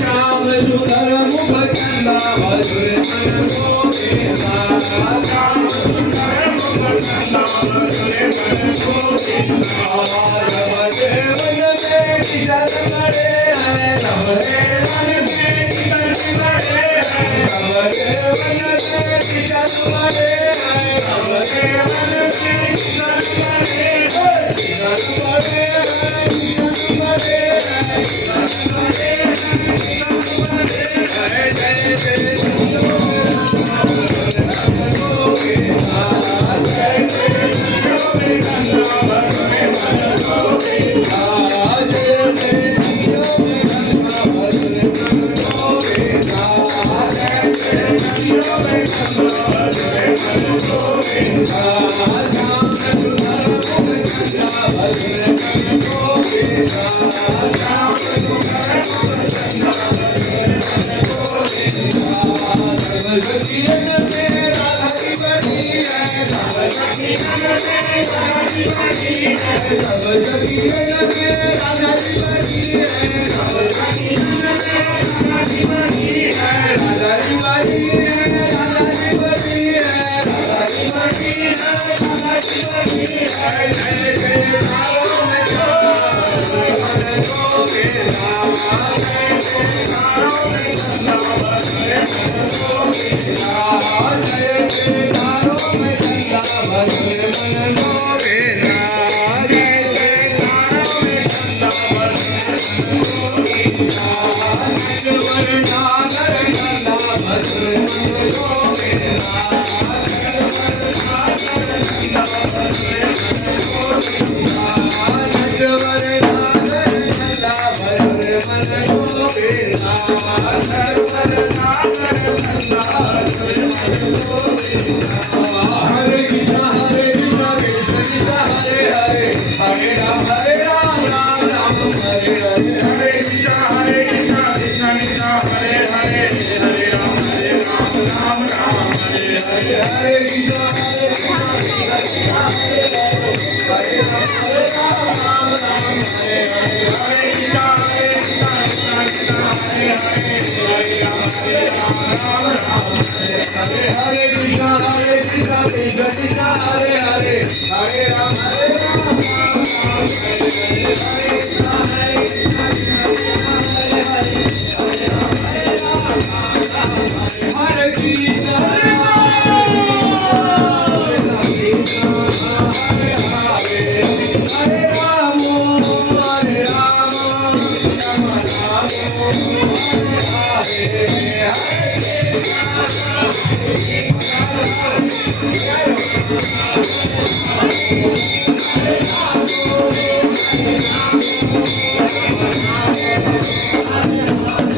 श्याम सुंदर मुख चंदा मधुर मन गोविंदा श्याम सुंदर मुख चंदा मधुर मन गोविंदा रमदेवन में किशन बड़े हैं रमदेवन में किशन बड़े हैं रमदेवन में किशन बड़े हैं रमदेवन में किशन बड़े हैं किशन बड़े हैं किशन बड़े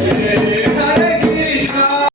Yeah.